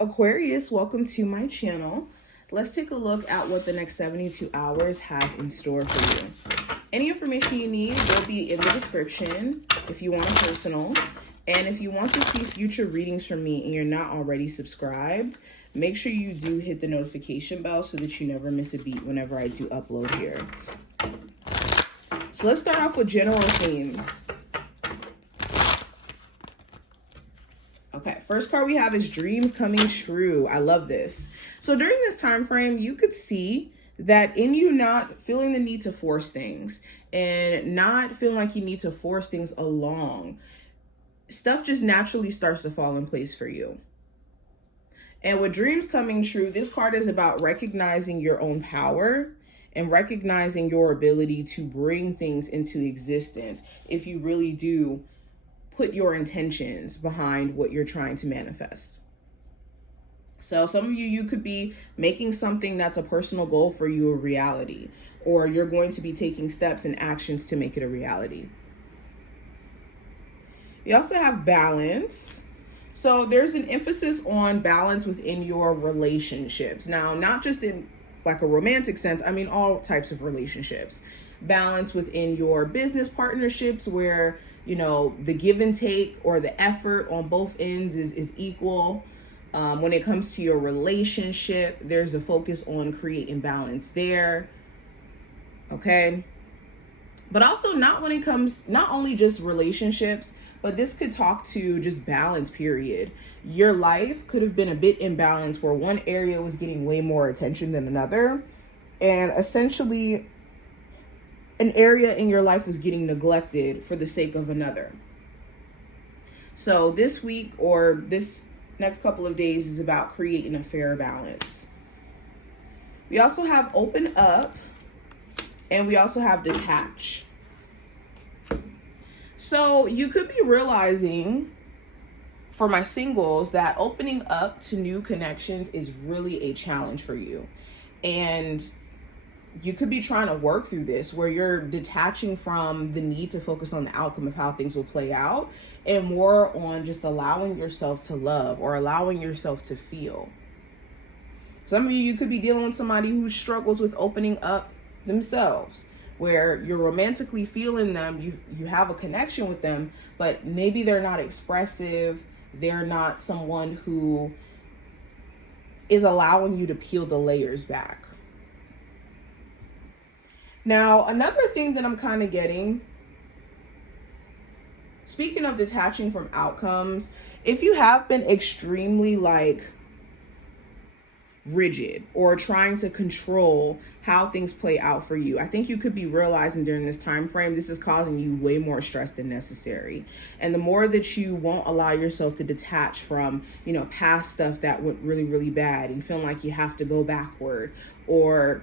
Aquarius, welcome to my channel. Let's take a look at what the next 72 hours has in store for you. Any information you need will be in the description if you want a personal. And if you want to see future readings from me and you're not already subscribed, make sure you do hit the notification bell so that you never miss a beat whenever I do upload here. So let's start off with general themes. Okay, first card we have is dreams coming true. I love this. So during this time frame, you could see that in you not feeling the need to force things and not feeling like you need to force things along, stuff just naturally starts to fall in place for you. And with dreams coming true, this card is about recognizing your own power and recognizing your ability to bring things into existence if you really do put your intentions behind what you're trying to manifest. So some of you could be making something that's a personal goal for you a reality, or you're going to be taking steps and actions to make it a reality. We also have balance. So there's an emphasis on balance within your relationships. Now, not just in like a romantic sense, I mean all types of relationships. Balance within your business partnerships where, you know, the give and take or the effort on both ends is equal. When it comes to your relationship, there's a focus on creating balance there. Okay. But also not when it comes, not only just relationships, but this could talk to just balance, period. Your life could have been a bit imbalanced where one area was getting way more attention than another. And essentially, an area in your life was getting neglected for the sake of another. So this week or this next couple of days is about creating a fair balance. We also have open up and we also have detach. So you could be realizing for my singles that opening up to new connections is really a challenge for you. And you could be trying to work through this where you're detaching from the need to focus on the outcome of how things will play out and more on just allowing yourself to love or allowing yourself to feel. Some of you could be dealing with somebody who struggles with opening up themselves, where you're romantically feeling them, you have a connection with them, but maybe they're not expressive. They're not someone who is allowing you to peel the layers back. Now, another thing that I'm kind of getting, speaking of detaching from outcomes, if you have been extremely rigid or trying to control how things play out for you, I think you could be realizing during this time frame, this is causing you way more stress than necessary. And the more that you won't allow yourself to detach from, you know, past stuff that went really, really bad and feeling like you have to go backward, or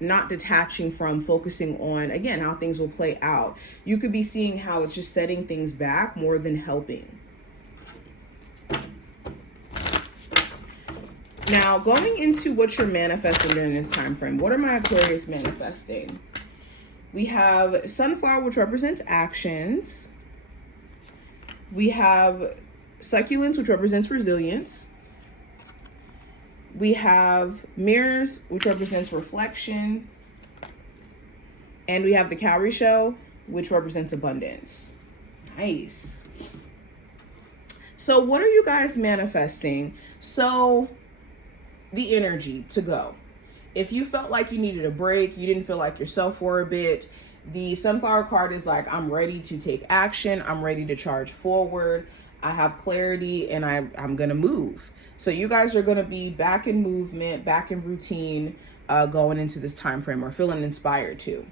not detaching from focusing on, again, how things will play out, you could be seeing how it's just setting things back more than helping. Now, going into what you're manifesting during this time frame, what are my Aquarius manifesting? We have sunflower, which represents actions. We have succulents, which represents resilience. We have mirrors, which represents reflection. And we have the cowrie shell, which represents abundance. Nice. So what are you guys manifesting? So the energy to go. If you felt like you needed a break, you didn't feel like yourself for a bit, the sunflower card is like, I'm ready to take action. I'm ready to charge forward. I have clarity and I'm going to move. So you guys are going to be back in movement, back in routine, going into this time frame, or feeling inspired too.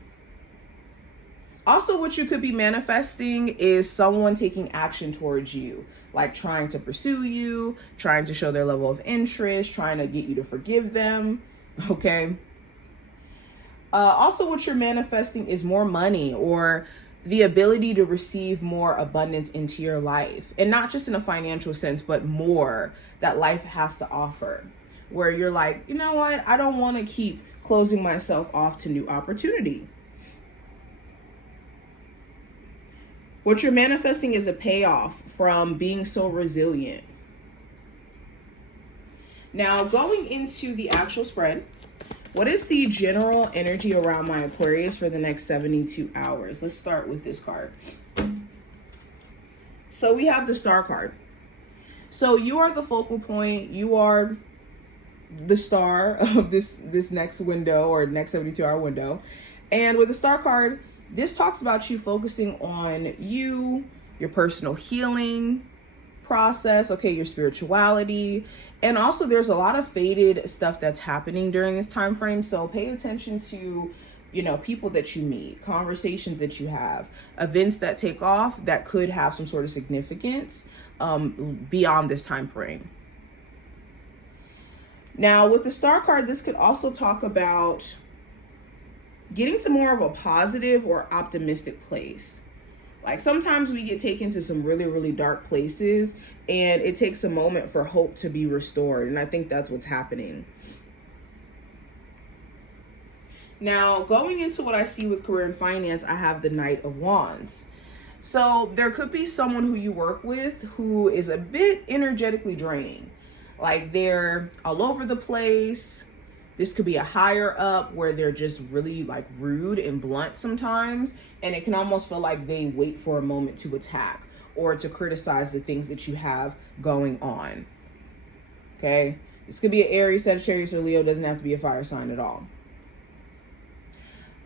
Also, what you could be manifesting is someone taking action towards you, like trying to pursue you, trying to show their level of interest, trying to get you to forgive them. Okay. Also, what you're manifesting is more money or the ability to receive more abundance into your life, and not just in a financial sense, but more that life has to offer, where you're like, you know what? I don't want to keep closing myself off to new opportunity. What you're manifesting is a payoff from being so resilient. Now, going into the actual spread, what is the general energy around my Aquarius for the next 72 hours? Let's start with this card. So we have the Star card. So you are the focal point. You are the star of this next window, or next 72-hour window. And with the Star card, this talks about you focusing on you, your personal healing process, okay, your spirituality. And also there's a lot of faded stuff that's happening during this time frame. So pay attention to, you know, people that you meet, conversations that you have, events that take off that could have some sort of significance beyond this time frame. Now, with the Star card, this could also talk about getting to more of a positive or optimistic place. Like sometimes we get taken to some really, really dark places, and it takes a moment for hope to be restored. And I think that's what's happening. Now, going into what I see with career and finance, I have the Knight of Wands. So there could be someone who you work with who is a bit energetically draining. Like they're all over the place. This could be a higher up where they're just really like rude and blunt sometimes. And it can almost feel like they wait for a moment to attack or to criticize the things that you have going on. Okay. This could be an Aries, Sagittarius, or Leo. It doesn't have to be a fire sign at all.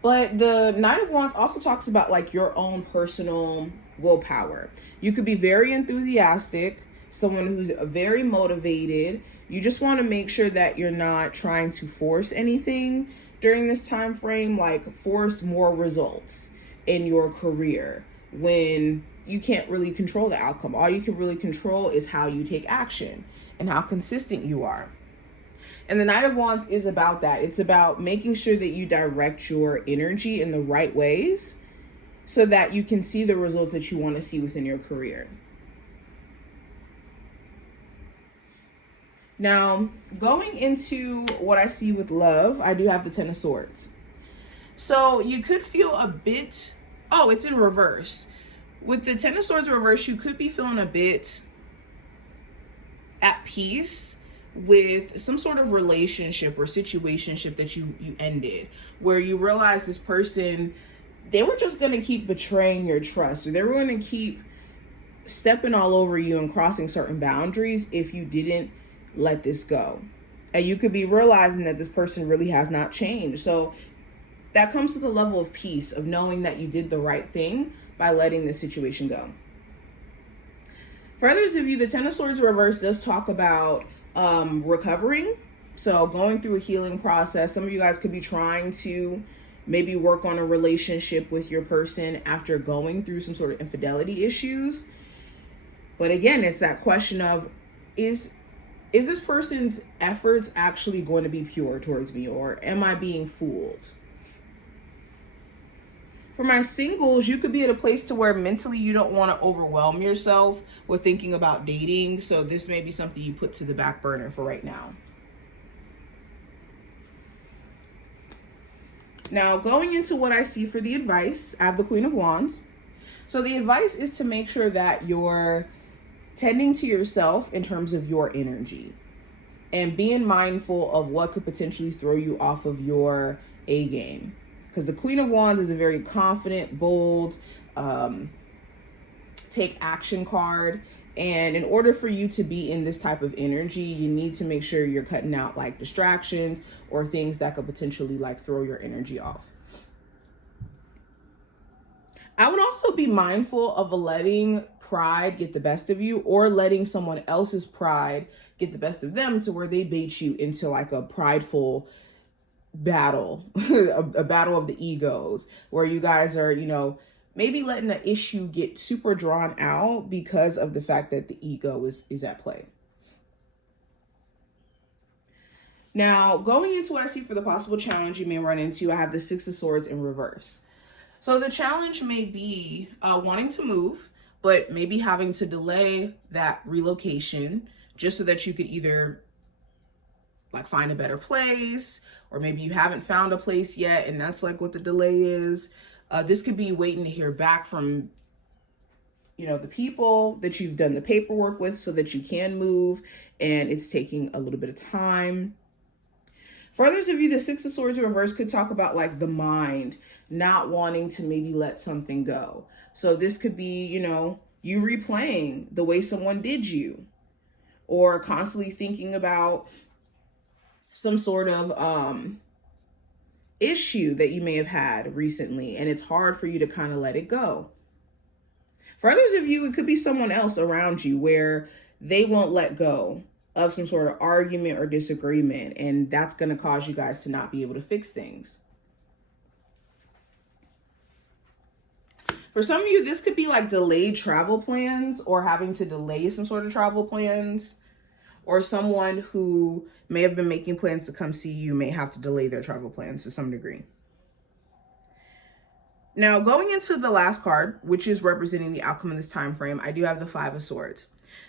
But the Knight of Wands also talks about like your own personal willpower. You could be very enthusiastic, someone who's very motivated. You just want to make sure that you're not trying to force anything during this time frame, like force more results in your career when you can't really control the outcome. All you can really control is how you take action and how consistent you are. And the Knight of Wands is about that. It's about making sure that you direct your energy in the right ways so that you can see the results that you want to see within your career. Now, going into what I see with love, I do have the Ten of Swords. So you could feel a bit, oh, it's in reverse. With the Ten of Swords reverse, you could be feeling a bit at peace with some sort of relationship or situationship that you ended, where you realize this person, they were just going to keep betraying your trust, or they were going to keep stepping all over you and crossing certain boundaries if you didn't let this go. And you could be realizing that this person really has not changed. So that comes with a level of peace of knowing that you did the right thing by letting the situation go. For others of you, the Ten of Swords reverse does talk about recovering. So going through a healing process. Some of you guys could be trying to maybe work on a relationship with your person after going through some sort of infidelity issues. But again, it's that question of, is this person's efforts actually going to be pure towards me, or am I being fooled? For my singles, you could be at a place to where mentally you don't want to overwhelm yourself with thinking about dating. So this may be something you put to the back burner for right now. Now, going into what I see for the advice, I have the Queen of Wands. So the advice is to make sure that you're tending to yourself in terms of your energy and being mindful of what could potentially throw you off of your A game. Because the Queen of Wands is a very confident, bold, take action card. And in order for you to be in this type of energy, you need to make sure you're cutting out like distractions or things that could potentially like throw your energy off. I would also be mindful of letting pride get the best of you, or letting someone else's pride get the best of them to where they bait you into like a prideful battle, a battle of the egos, where you guys are, you know, maybe letting the issue get super drawn out because of the fact that the ego is at play. Now, going into what I see for the possible challenge you may run into, I have the Six of Swords in reverse. So the challenge may be wanting to move, but maybe having to delay that relocation just so that you could either like find a better place, or maybe you haven't found a place yet and that's like what the delay is. This could be waiting to hear back from, you know, the people that you've done the paperwork with so that you can move. and it's taking a little bit of time. For others of you, the Six of Swords reverse could talk about like the mind not wanting to maybe let something go. So this could be, you know, you replaying the way someone did you, or constantly thinking about some sort of issue that you may have had recently, and it's hard for you to kind of let it go. For others of you, it could be someone else around you where they won't let go of some sort of argument or disagreement, and that's going to cause you guys to not be able to fix things. For some of you, this could be like delayed travel plans, or having to delay some sort of travel plans, or someone who may have been making plans to come see you may have to delay their travel plans to some degree. Now, going into the last card, which is representing the outcome in this time frame, I do have the Five of Swords.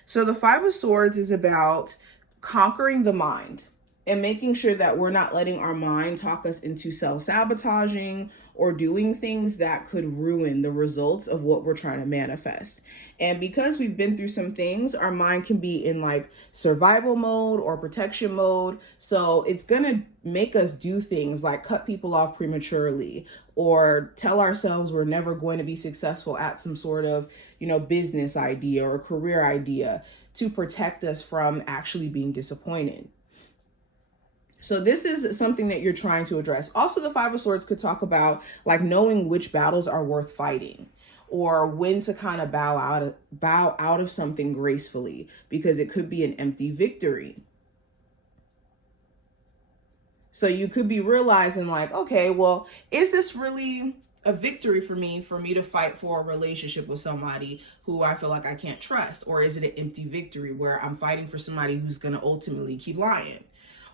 So the Five of Swords is about conquering the mind and making sure that we're not letting our mind talk us into self-sabotaging or doing things that could ruin the results of what we're trying to manifest. And because we've been through some things, our mind can be in like survival mode or protection mode. So it's gonna make us do things like cut people off prematurely, or tell ourselves we're never going to be successful at some sort of, you know, business idea or career idea to protect us from actually being disappointed. So this is something that you're trying to address. Also, the Five of Swords could talk about like knowing which battles are worth fighting, or when to kind of bow out of something gracefully, because it could be an empty victory. So you could be realizing like, okay, well, is this really a victory for me to fight for a relationship with somebody who I feel like I can't trust? Or is it an empty victory where I'm fighting for somebody who's going to ultimately keep lying?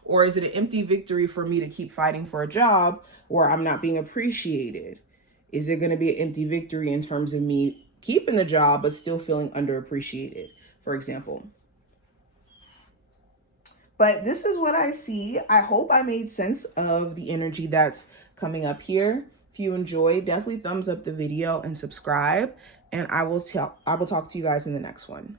Or is it an empty victory for me to keep fighting for a job where I'm not being appreciated? Is it going to be an empty victory in terms of me keeping the job but still feeling underappreciated, for example? But this is what I see. I hope I made sense of the energy that's coming up here. If you enjoyed, definitely thumbs up the video and subscribe. And I will talk to you guys in the next one.